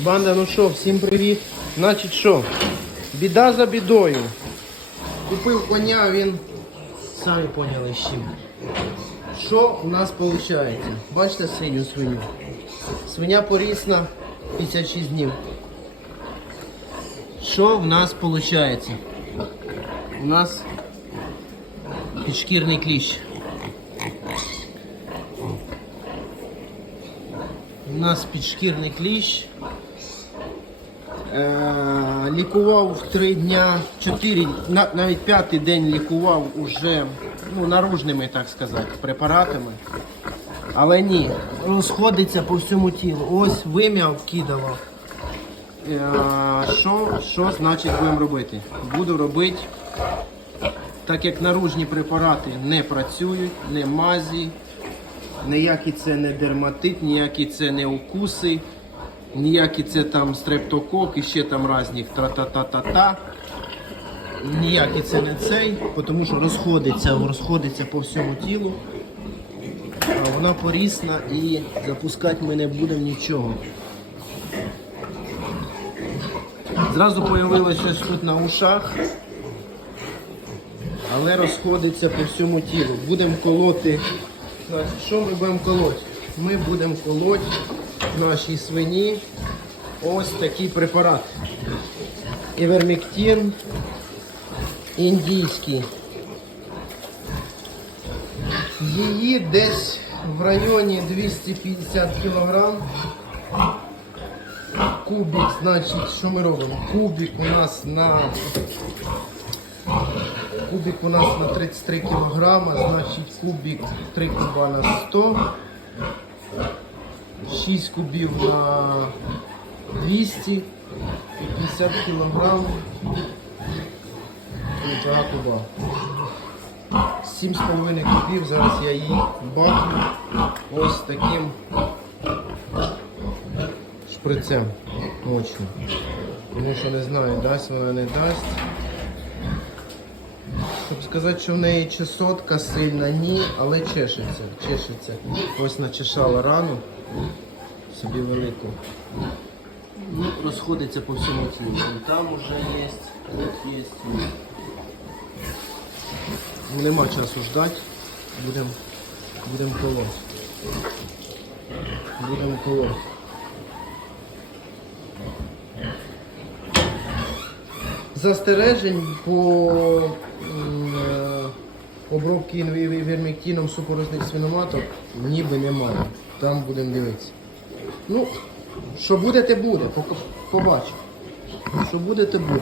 Банда, ну що, всім привіт. Значить що, біда за бідою. Купив коня, він самі поняли з чим. Що у нас виходить? Бачите синю свиню? Свиня порісна 56 днів. Що в нас виходить? У нас підшкірний кліщ. У нас підшкірний кліщ. Е, лікував три дня, чотири, навіть п'ятий день лікував уже ну, наружними, так сказати, препаратами. Але ні, розходиться по всьому тілу. Ось вим'яв, кидало. Е, що, що значить будемо робити? Буду робити, так як наружні препарати не працюють, не мазі, ніякі це не дерматит, ніякі це не укуси, ніякі це там стрептокок і ще там різні тра-та-та-та-та. Ніякі це не цей, тому що розходиться, розходиться по всьому тілу. Вона порісна і запускати ми не будемо нічого. Зразу появилося щось тут на ушах, але розходиться по всьому тілу. Будемо колоти. Що ми будемо колоти? Ми будемо колоти нашій свині ось такий препарат. Івермектин індійський. Її десь в районі 250 кг. Кубик, значить, що ми робимо? Кубик у нас на кубик у нас на 33 кг, значить кубик 3 куба на 100, 6 кубів на 200 і 50 кг. І 2 куба. 7,5 кубів, зараз я її бахну ось таким шприцем ночью. Тому що не знаю, дасть вона не дасть. Сказати, що в неї чесотка сильна, ні, але чешеться, чешеться. Ось начешала рану собі велику. Ну, розходиться по всьому тілу. Там уже є, тут є. Ну, Нема часу ждати. Будемо будем колоти. Будемо колоти. Застережень по е, обробці вермектином супорозних свиноматок ніби немає. Там будемо дивитися. Ну, що буде, те буде. Побачимо. Що буде, те буде.